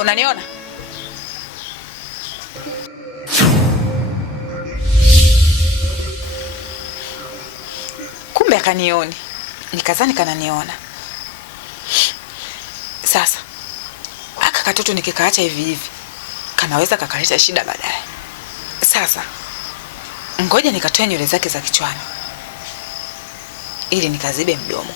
Wewe unaniona? Kumbe akanioni. Nikazani kananiona. Sasa aka katoto nikikaacha hivi hivi kanaweza kakaleta shida baadaye. Sasa ngoja nikatoe nywele zake za kichwani ili nikazibe mdomo.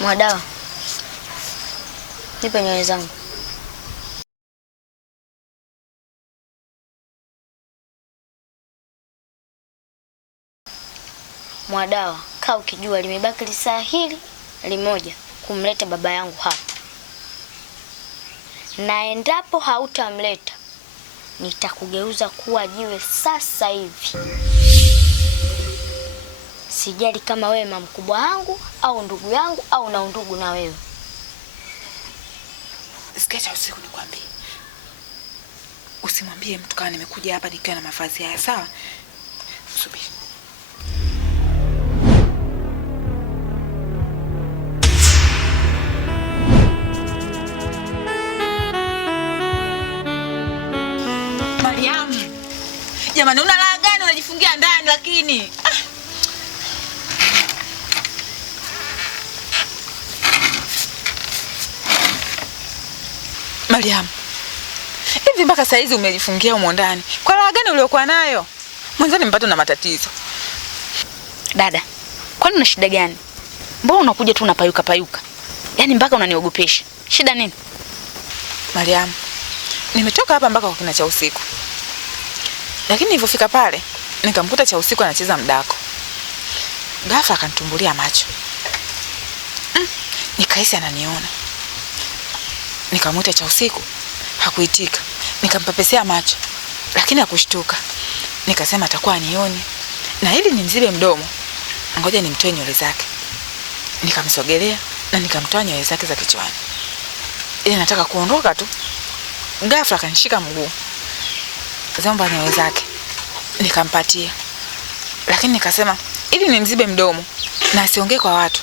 Mwadawa, nipe nywele zangu. Mwadawa, kaa ukijua limebaki lisaa hili limoja kumleta baba yangu hapa. Na endapo hautamleta, nitakugeuza kuwa jiwe sasa hivi. Sijali kama wewe mama mkubwa wangu au ndugu yangu au na undugu na wewe. Sikia usiku nikwambie. Usimwambie mtu kama nimekuja hapa nikiwa na mavazi haya, sawa? Subiri. Mariam. Jamani, una raha gani unajifungia ndani lakini? Mariam, hivi mpaka saa hizi umejifungia humo ndani? Kwa raha gani uliokuwa nayo? Mwanzani mpato na matatizo. Dada, kwani una shida gani? Mbona unakuja tu unapayuka payuka? Yaani mpaka unaniogopesha. Shida nini? Mariam, nimetoka hapa mpaka kwa kina cha usiku. Lakini nilipofika pale, nikamkuta cha usiku anacheza mdako. Ghafla akanitumbulia macho. Nikahisi ananiona. Nikamuita cha usiku, hakuitika. Nikampapesea macho, lakini hakushtuka. Nikasema atakuwa anioni. Na ili nimzibe mdomo, ngoja nimtoe nywele zake. Nikamsogelea na nikamtoa nywele zake za kichwani. Ili nataka kuondoka tu. Ghafla akanishika mguu. Zomba nywele zake. Nikampatia. Lakini nikasema ili nimzibe mdomo na asiongee kwa watu,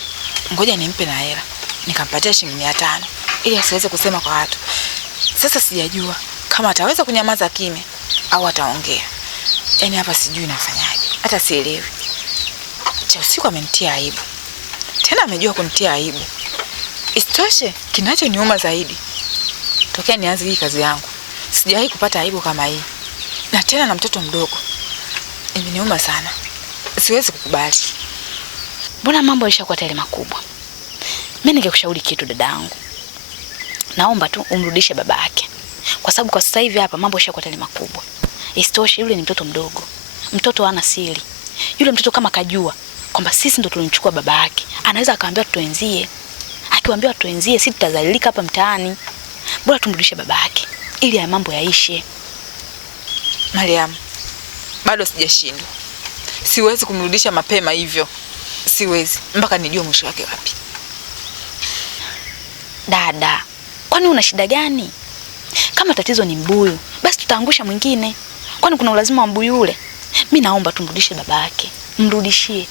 ngoja nimpe na hela. Nikampatia shilingi 500 ili asiweze kusema kwa watu. Sasa sijajua kama ataweza kunyamaza kimya au ataongea. Yaani hapa sijui nafanyaje. Hata sielewi. Cha usiku amenitia aibu. Tena amejua kunitia aibu. Isitoshe, kinachoniuma zaidi, tokea nianze hii kazi yangu, sijawahi kupata aibu kama hii. Na tena na mtoto mdogo. Imeniuma sana. Siwezi kukubali. Mbona mambo yalishakuwa tele makubwa? Mimi ningekushauri kitu dadangu. Naomba tu umrudishe baba yake. Kwa sababu kwa sasa hivi hapa mambo yashakuwa tele makubwa. Isitoshe yule ni mtoto mdogo. Mtoto hana siri. Yule mtoto kama kajua kwamba sisi ndo tulimchukua baba yake, anaweza akaambia tuenzie. Akiwaambia tuenzie, sisi tutazalilika hapa mtaani. Bora tumrudishe baba yake ili ya mambo yaishe. Mariam, bado sijashindwa. Siwezi kumrudisha mapema hivyo. Siwezi mpaka nijue mwisho wake wapi. Dada, kwani una shida gani? Kama tatizo ni mbuyu, basi tutaangusha mwingine. Kwani kuna ulazima wa mbuyu yule? Mimi naomba tumrudishe baba yake. Mrudishie.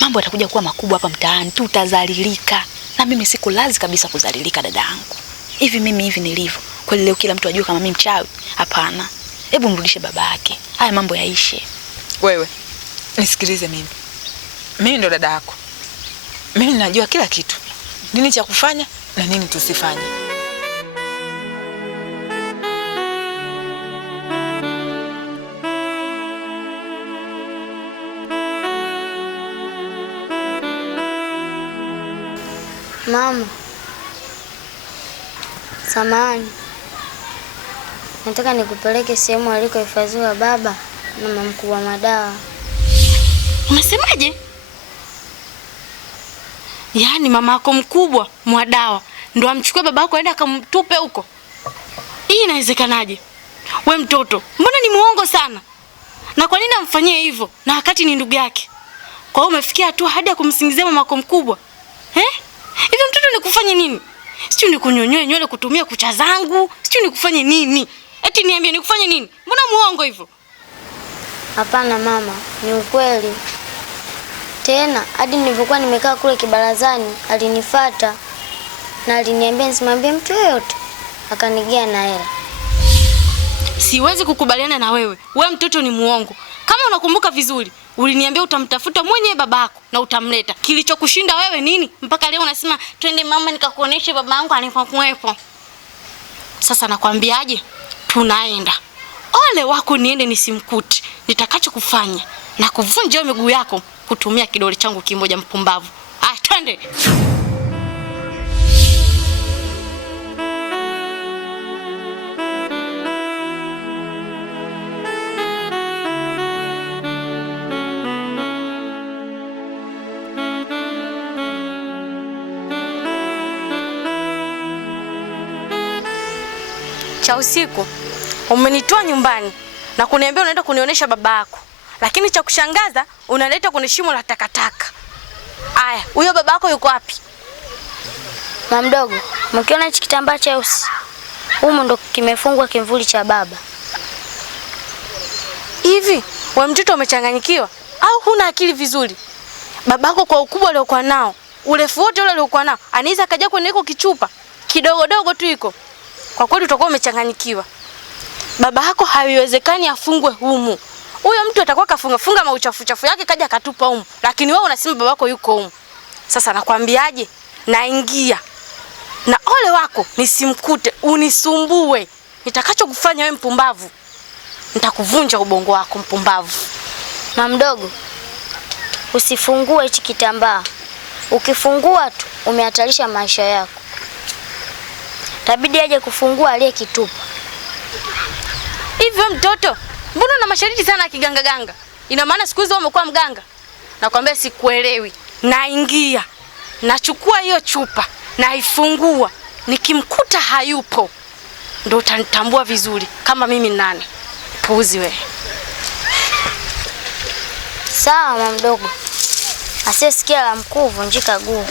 Mambo yatakuja kuwa makubwa hapa mtaani, tutazalilika. Na mimi siku lazi kabisa kuzalilika dadangu. Hivi mimi hivi nilivyo, kweli leo kila mtu ajue kama mimi mchawi? Hapana. Hebu mrudishe baba yake. Haya mambo yaishe. Wewe, nisikilize mimi. Mimi ndo dada yako. Mimi najua kila kitu. Nini cha kufanya na nini tusifanye. Mama, samahani. Nataka nikupeleke sehemu alikohifadhiwa baba na mama mkubwa Madawa. Unasemaje? Yaani mama yako mkubwa Mwadawa ndo amchukue baba yako aende akamtupe huko? Hii inawezekanaje? We mtoto, mbona ni muongo sana? Na kwa nini amfanyie hivyo na wakati ni ndugu yake? Kwa hiyo umefikia hatua hadi ya kumsingizia mamako mkubwa. Hivi mtoto nikufanye nini? Sijui nikunyonyoe nywele kutumia kucha zangu, sijui nikufanye nini? Eti niambie nikufanye nini? Mbona muongo hivyo? Hapana mama, ni ukweli. Tena hadi nilipokuwa nimekaa kule kibarazani alinifuata na aliniambia nisimwambie mtu yoyote. Akanigea na hela. Siwezi kukubaliana na wewe. Wewe mtoto ni muongo. Kama unakumbuka vizuri, uliniambia utamtafuta mwenyewe babako na utamleta. Kilichokushinda wewe nini? Mpaka leo unasema twende mama nikakuoneshe babangu alipokuwepo. Sasa nakwambiaje? Tunaenda. Ole wako niende nisimkute. Nitakachokufanya na kuvunja miguu yako kutumia kidole changu kimoja mpumbavu. Twende. Cha usiku umenitoa nyumbani na kuniambia unaenda kunionyesha baba yako. Lakini cha kushangaza unaleta kwenye shimo la takataka. Aya, huyo baba yako yuko wapi? Mama mdogo, mkiona hichi kitambaa cheusi, humo ndo kimefungwa kimvuli cha baba. Hivi, wewe mtoto umechanganyikiwa au huna akili vizuri? Babako kwa ukubwa aliokuwa nao, urefu wote ule aliokuwa nao, anaweza kaja kwenye iko kichupa kidogo dogo tu iko. Kwa kweli utakuwa umechanganyikiwa. Baba yako haiwezekani afungwe humu. Huyo mtu atakuwa kafunga mauchafu yake kaja katupa humu. Lakini wewe unasema baba yako yuko humu. Sasa nakwambiaje? Naingia. Na ole wako nisimkute unisumbue. Nitakachokufanya wewe mpumbavu, nitakuvunja ubongo wako mpumbavu. Mama mdogo, usifungue hichi kitambaa. Ukifungua tu umehatarisha maisha yako. Tabidi aje kufungua aliyekitupa. Hivyo mtoto, mbona una mashariti sana ya kiganga? Ina maana siku hizo umekuwa mganga? Nakwambia sikuelewi. Naingia. Nachukua hiyo chupa, naifungua. Nikimkuta hayupo, ndio utanitambua vizuri kama mimi nani. Puuzi wewe. Sawa mama mdogo. Asiyesikia la mkuu vunjika guu.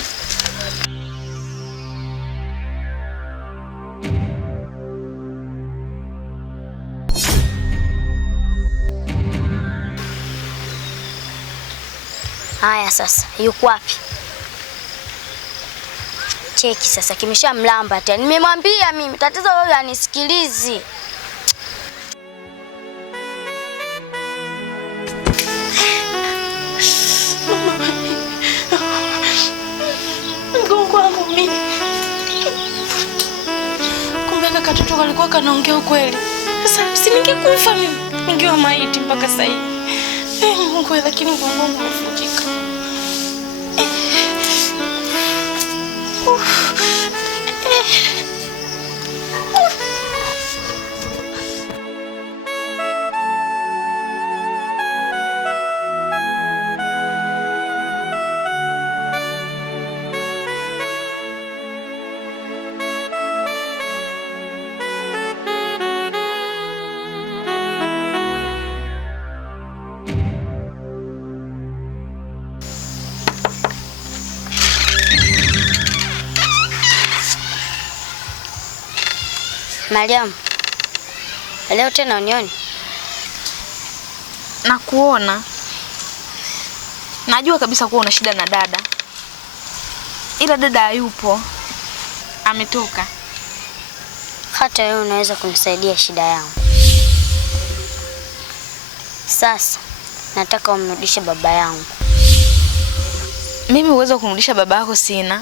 Haya sasa, yuko wapi? Cheki sasa, kimeshamlamba tena. Nimemwambia mimi, tatizo wewe anisikilizi. Mgongo wangu mimi. Kumbe kaka katoto kalikuwa kanaongea ukweli. Sasa usiningekufa mimi. Ningewa maiti mpaka sasa hivi. Mungu, lakini mgongo wangu umevunjika. Mariam, leo tena unioni? Nakuona. Najua kabisa kuwa una shida na dada. Ila dada hayupo. Ametoka. Hata wewe unaweza kunisaidia shida yangu. Sasa nataka umrudishe baba yangu. Mimi uwezo kumrudisha baba yako sina.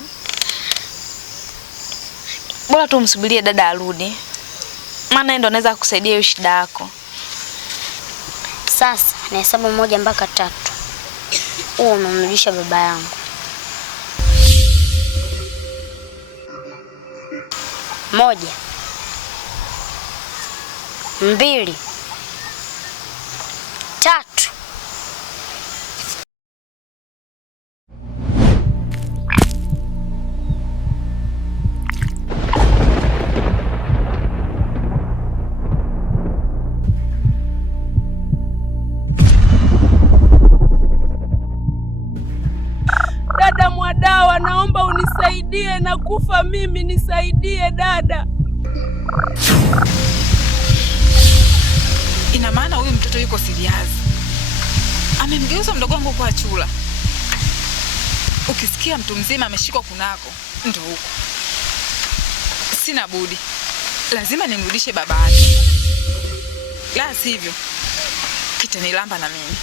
Bora tu umsubirie dada arudi. Maana ndo anaweza kukusaidia hiyo shida yako. Sasa nahesabu 1 mpaka 3. Umemrudisha baba yangu. 1 2 3. kufa mimi, nisaidie dada. Ina maana huyu mtoto yuko serious. Amemgeuza mdogo wangu kwa chula. Ukisikia mtu mzima ameshikwa kunako, ndo huko. Sina budi. Lazima nimrudishe baba yake. La sivyo kitanilamba na mimi.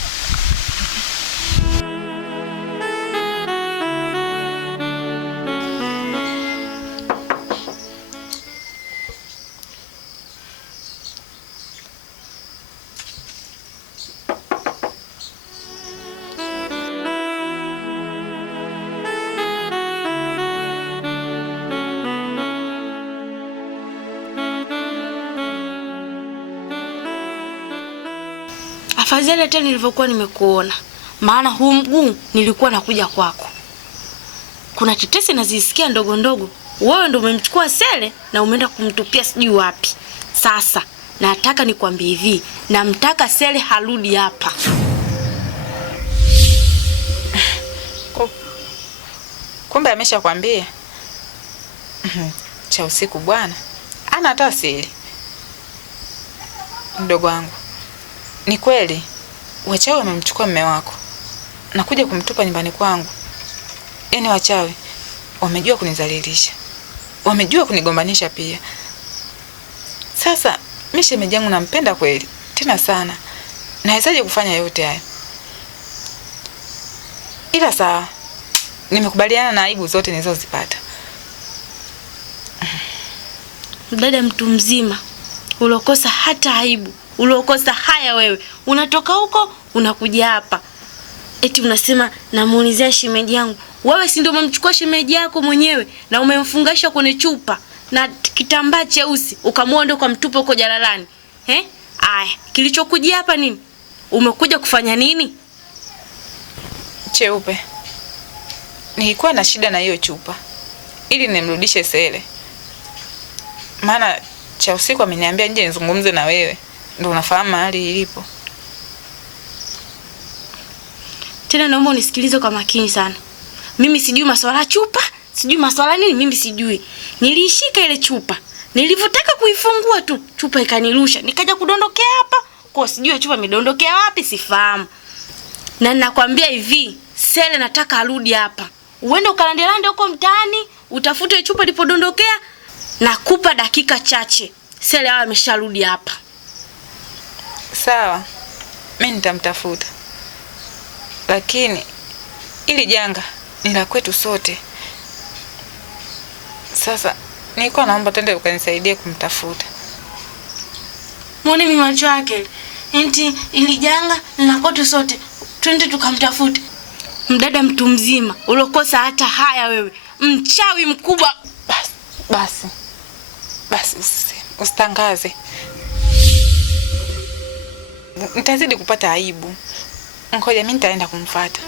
Afadhali hata nilivyokuwa nimekuona, maana huu mguu nilikuwa nakuja kwako. Kuna tetesi nazisikia ndogo ndogo, wewe ndio umemchukua Sele na umeenda kumtupia sijui wapi. Sasa nataka nikwambie hivi, namtaka Sele harudi hapa. Kumbe ameshakwambia. Cha usiku bwana. Ana hata siri. Mdogo wangu. Ni kweli wachawi wamemchukua mume wako na kuja kumtupa nyumbani kwangu. Yaani wachawi wamejua kunizalilisha. Wamejua kunigombanisha pia. Sasa mimi shemeji yangu nampenda kweli, tena sana. Nawezaje kufanya yote haya? Ila sawa. Nimekubaliana na aibu zote nilizozipata. Dada mtu mzima, ulokosa hata aibu. Ulokosa haya wewe. Unatoka huko, unakuja hapa. Eti unasema namuulizia shemeji yangu. Wewe si ndio umemchukua shemeji yako mwenyewe na umemfungasha kwenye chupa na kitambaa cheusi ukamwoa ndio ukamtupa huko jalalani. Aya, kilichokujia hapa nini? Umekuja kufanya nini? Cheupe. Nilikuwa na shida na hiyo chupa ili nimrudishe Sele. Maana cha usiku ameniambia nje nizungumze na wewe. Ndio unafahamu mahali ilipo. Tena naomba unisikilize kwa makini sana. Mimi sijui masuala chupa, sijui masuala nini, mimi sijui. Niliishika ile chupa. Nilivyotaka kuifungua tu, chupa ikanirusha. Nikaja kudondokea hapa. Kwa sijui chupa imedondokea wapi, sifahamu. Na ninakwambia hivi, Sele nataka arudi hapa. Uende ukalandelande huko mtaani, utafute chupa ilipodondokea, nakupa dakika chache. Sele awe amesharudi hapa. Sawa. Mimi nitamtafuta. Lakini ili janga ni la kwetu sote. Sasa nilikuwa naomba twende ukanisaidie kumtafuta. Muone mimi macho yake. Enti ili janga ni la kwetu sote. Twende tukamtafute. Mdada mtu mzima, ulokosa hata haya wewe. Mchawi mkubwa. Basi usitangaze. Nitazidi kupata aibu. Ngoja mimi nitaenda kumfuata.